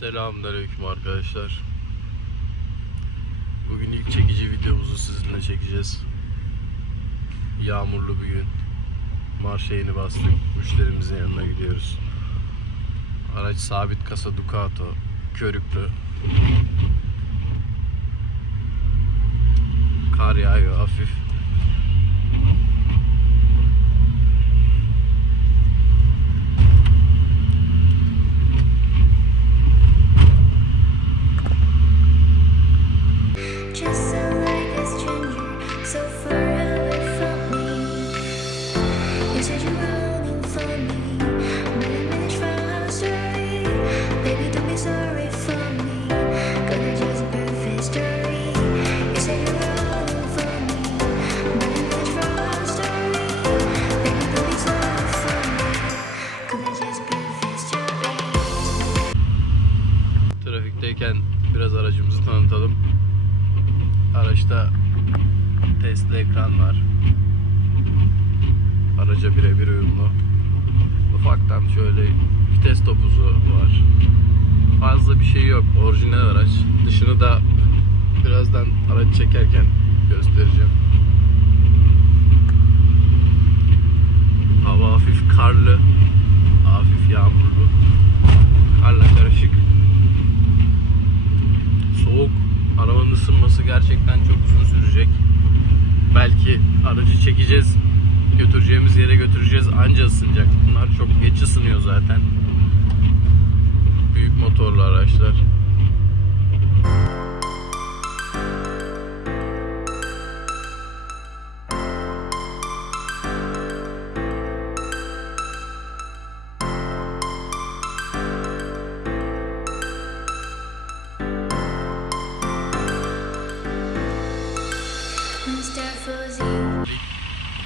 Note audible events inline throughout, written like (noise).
Selamünaleyküm arkadaşlar. Bugün ilk çekici videomuzu sizinle çekeceğiz. Yağmurlu bir gün. Marşa yeni bastık. Müşterimizin yanına gidiyoruz. Araç sabit kasa Ducato. Körüklü. Kar yağıyor hafif. Tesla ekran var. Araca birebir uyumlu. Ufaktan şöyle vites topuzu var. Fazla bir şey yok. Orijinal araç. Dışını da birazdan araç çekerken göstereceğim. Hava hafif karlı, hafif yağmurlu. Aracı çekeceğiz, götüreceğimiz yere götüreceğiz anca ısınacak. Bunlar çok geç ısınıyor zaten. Büyük motorlu araçlar.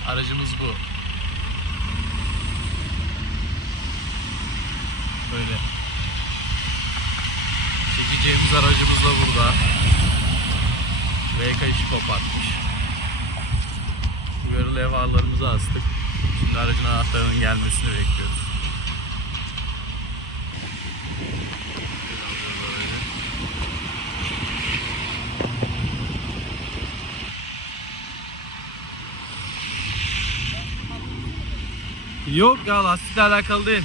Aracımız bu. Böyle. Çekeceğimiz aracımız da burada. VK işi kopartmış. Uyarı levhalarımızı astık. Şimdi aracın anahtarının gelmesini bekliyoruz. Yok ya lastikle alakalı değil.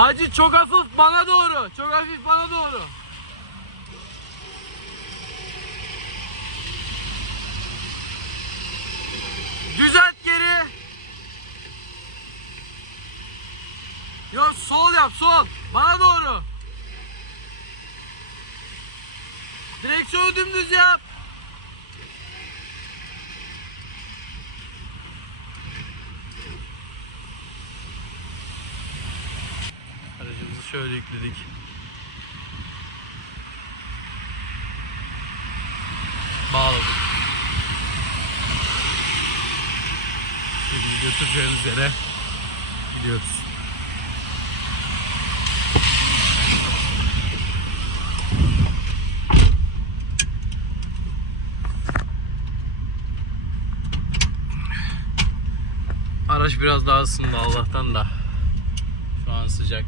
Hacı çok hafif bana doğru. Çok hafif bana doğru. Düzelt geri. Yok sol yap sol. Bana doğru. Direksiyonu dümdüz yap. Aracımızı şöyle yükledik. Bağladık. Şimdi götüreceğimiz yere gidiyoruz. Araç biraz daha ısındı Allah'tan da. Şu an sıcak.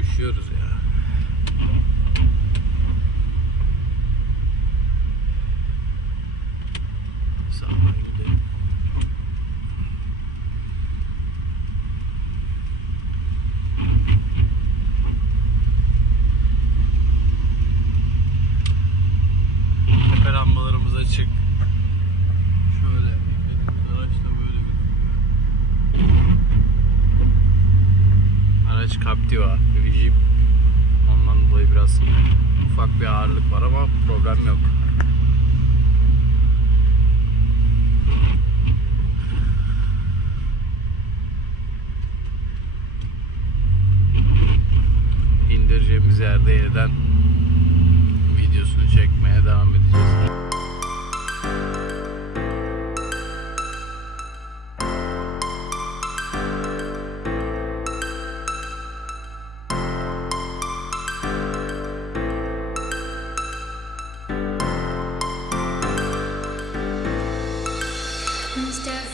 Üşüyoruz ya. Sağdan gidelim. Tepe lambalarımız açık. Şöyle araç da böyle gözüküyor. Araç Captiva, bir Jeep. Ondan dolayı biraz ufak bir ağırlık var ama problem yok.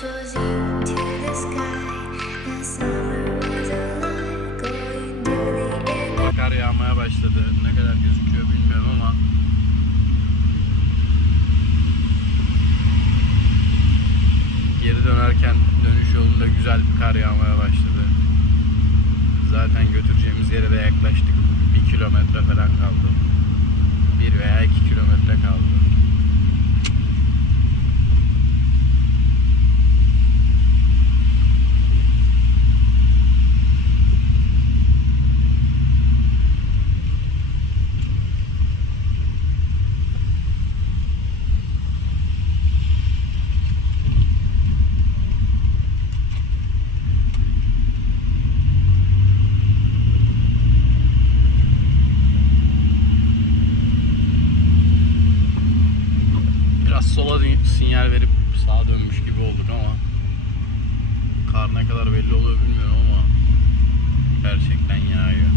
Kar yağmaya başladı. Ne kadar gözüküyor bilmiyorum ama geri dönerken dönüş yolunda güzel bir kar yağmaya başladı. Zaten götüreceğimiz yere de yaklaştık. Bir kilometre falan kaldı. Bir veya iki kilometre kaldı. Sinyal verip sağa dönmüş gibi olduk ama kar ne kadar belli oluyor bilmiyorum ama gerçekten yağıyor.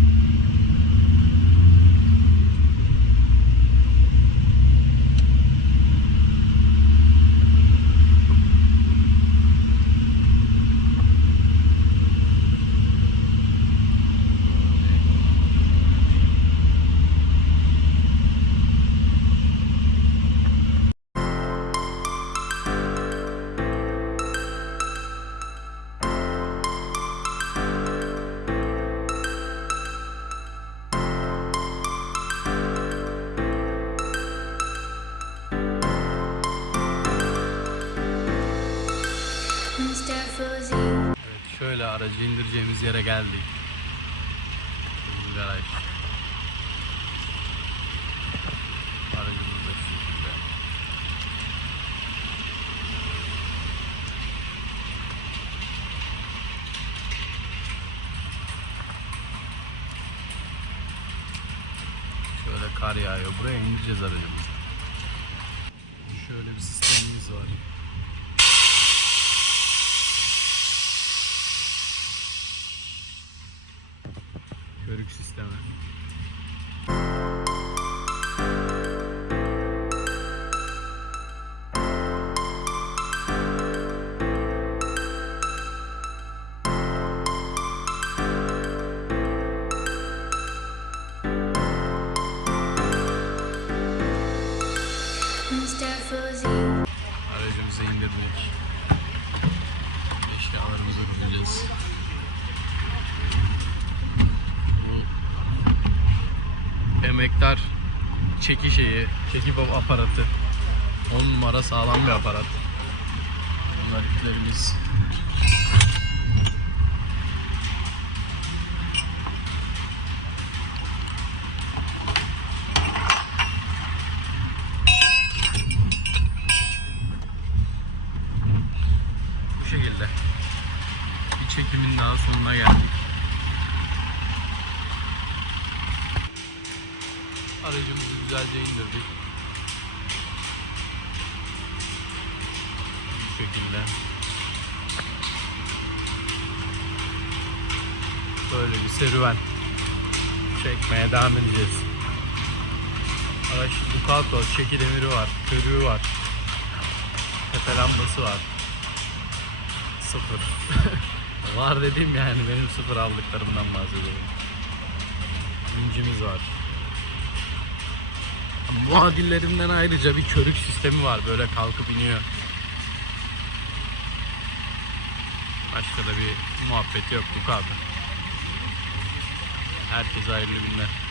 Şöyle aracı indireceğimiz yere geldik. Garaj. Aracımız da şurada. Şöyle kar yağıyor. Buraya indireceğiz aracımızı. Şöyle bir sistemimiz var. Aracımızı indirdik. Eşyalarımızı koyacağız. Bu emektar çeki şeyi, çeki aparatı. 10 numara sağlam bir aparat. Bunlar yüklerimiz. Bu şekilde. Bir çekimin daha sonuna geldik. Aracımızı güzelce indirdik. Bu şekilde. Böyle bir serüven. Çekmeye devam edeceğiz. Araç Ducato, çeki demiri var, körüğü var. Tepe lambası var. Sıfır. (laughs) var dediğim yani benim sıfır aldıklarımdan bahsediyorum. İncimiz var. Muadillerinden ayrıca bir körük sistemi var. Böyle kalkıp iniyor. Başka da bir muhabbet yok bu kadar. Herkese hayırlı günler.